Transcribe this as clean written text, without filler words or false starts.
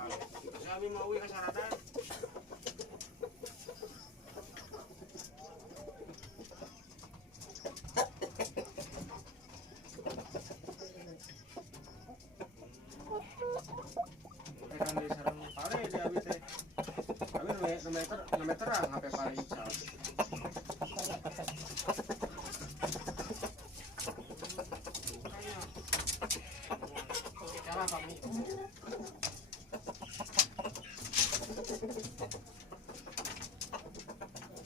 Sabi mau uwi ka saratan. Kan di sarang pare di abi teh. Abi 6 meteran ngape pare ical. Cara kami